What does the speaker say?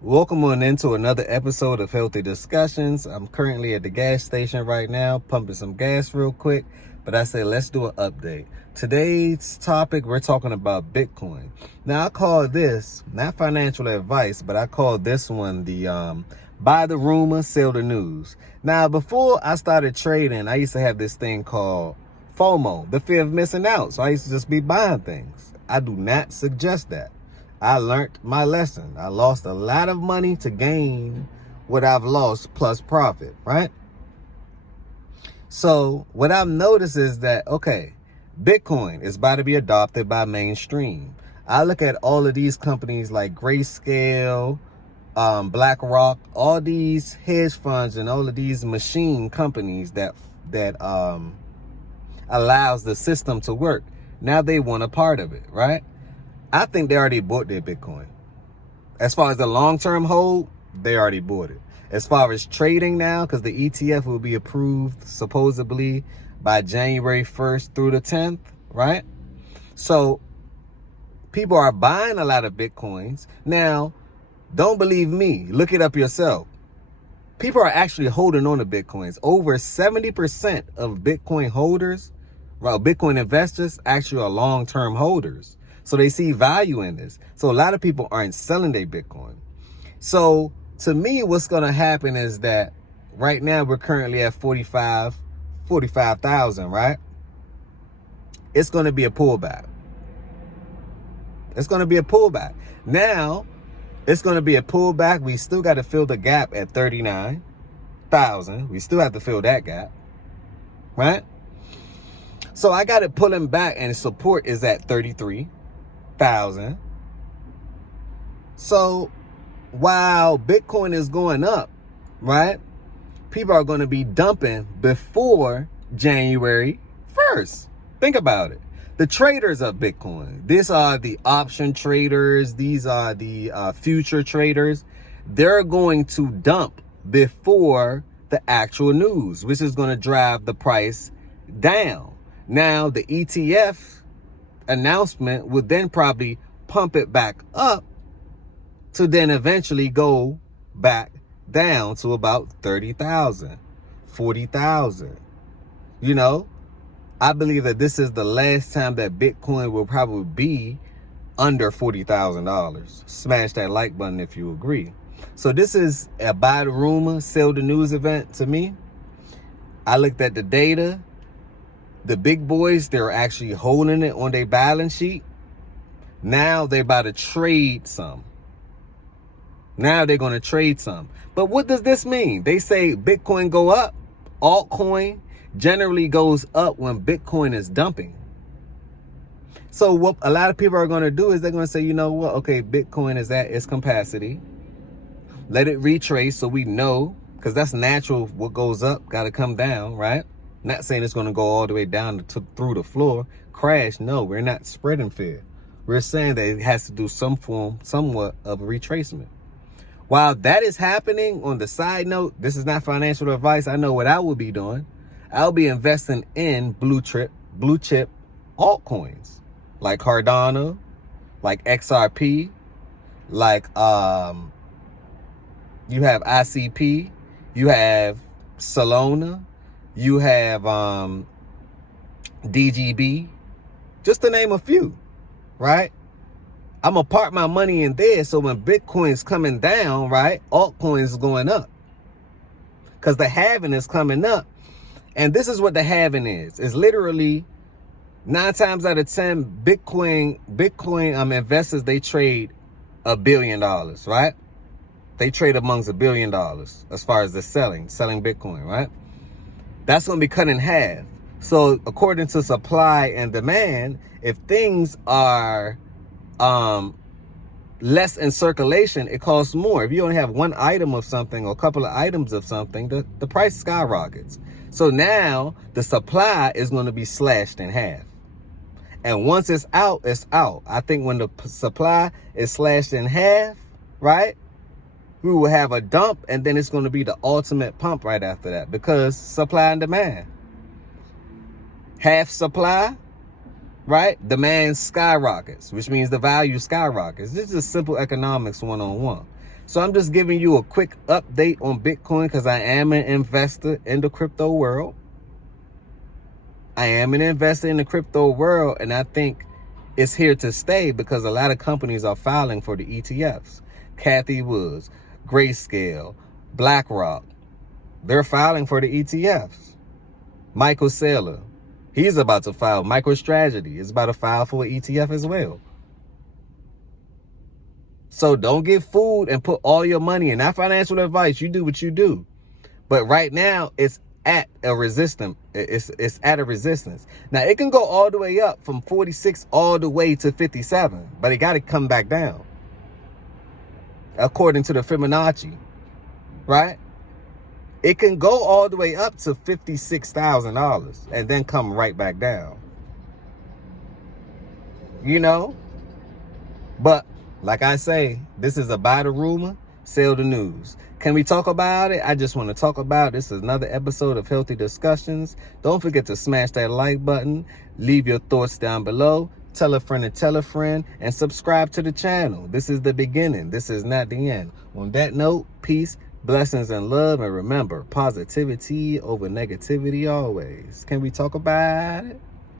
Welcome on into another episode of Healthy Discussions. I'm currently at the gas station right now, pumping some gas real quick, but I said let's do an update. Today's topic, we're talking about Bitcoin. Now, I call this, not financial advice, but I call this one the buy the rumor, sell the news. Now, before I started trading, I used to have this thing called FOMO, the fear of missing out. So I used to just be buying things. I do not suggest that. I learned my lesson. I lost a lot of money to gain what I've lost plus profit, right? So what I've noticed is that, okay, Bitcoin is about to be adopted by mainstream. I look at all of these companies like Grayscale, BlackRock, all these hedge funds and all of these machine companies that allows the system to work. Now they want a part of it, right? I think they already bought their Bitcoin. As far as the long-term hold, they already bought it. As far as trading now, because the ETF will be approved supposedly by January 1st through the 10th, right? So people are buying a lot of Bitcoins. Now, don't believe me. Look it up yourself. People are actually holding on to Bitcoins. Over 70% of Bitcoin holders, well, Bitcoin investors actually are long-term holders. So they see value in this. So a lot of people aren't selling their Bitcoin. So to me, what's going to happen is that right now we're currently at 45,000, right? It's going to be a pullback. It's going to be a pullback. Now, it's going to be a pullback. We still got to fill the gap at 39,000. We still have to fill that gap, right? So I got it pulling back and support is at 33,000. So while Bitcoin is going up, right, people are going to be dumping before January 1st. Think about it. The traders of Bitcoin, these are the option traders, these are the future traders, they're going to dump before the actual news, which is going to drive the price down. Now the ETF announcement would then probably pump it back up to then eventually go back down to about 30,000, 40,000. You know, I believe that this is the last time that Bitcoin will probably be under $40,000. Smash that like button if you agree. So this is a buy the rumor, sell the news event to me. I looked at the data. The big boys, they're actually holding it on their balance sheet. Now they're about to trade some. Now they're going to trade some. But what does this mean? They say Bitcoin go up. Altcoin generally goes up when Bitcoin is dumping. So what a lot of people are going to do is they're going to say, you know what? Okay, Bitcoin is at its capacity. Let it retrace so we know, because that's natural. What goes up got to come down, right? Not saying it's going to go all the way down through the floor, crash. No, we're not spreading fear. We're saying that it has to do somewhat of a retracement. While that is happening, on the side note, this is not financial advice. I know what I will be doing. I'll be investing in blue chip altcoins like Cardano, like XRP, like you have ICP, you have Solana, you have DGB, just to name a few, right? I'm going to park my money in there so when Bitcoin's coming down, right, altcoins is going up. Because the halving is coming up. And this is what the halving is. It's literally 9 times out of 10, Bitcoin investors, they trade $1 billion, right? They trade amongst $1 billion as far as the selling Bitcoin, right? That's going to be cut in half. So according to supply and demand, if things are less in circulation, it costs more. If you only have one item of something or a couple of items of something, the price skyrockets. So now the supply is going to be slashed in half. And once it's out, it's out. I think when the supply is slashed in half, right, we will have a dump, and then it's going to be the ultimate pump right after that, because supply and demand. Half supply, right? Demand skyrockets, which means the value skyrockets. This is simple economics 101. So I'm just giving you a quick update on Bitcoin because I am an investor in the crypto world. I am an investor in the crypto world, and I think it's here to stay because a lot of companies are filing for the ETFs. Kathy Woods, Grayscale, BlackRock, they're filing for the ETFs. Michael Saylor, he's about to file. MicroStrategy is about to file for an ETF as well. So don't get fooled and put all your money in. Not financial advice. You do what you do. But right now, it's at a resistance. It's at a resistance. Now, it can go all the way up from 46 all the way to 57. But it got to come back down. According to the Fibonacci. Right? It can go all the way up to $56,000 and then come right back down. You know? But like I say, this is a buy the rumor, sell the news. Can we talk about it? I just want to talk about it. This is another episode of Healthy Discussions. Don't forget to smash that like button. Leave your thoughts down below. Tell a friend, and subscribe to the channel. This is the beginning. This is not the end. On that note, peace, blessings, and love. And remember, positivity over negativity always. Can we talk about it?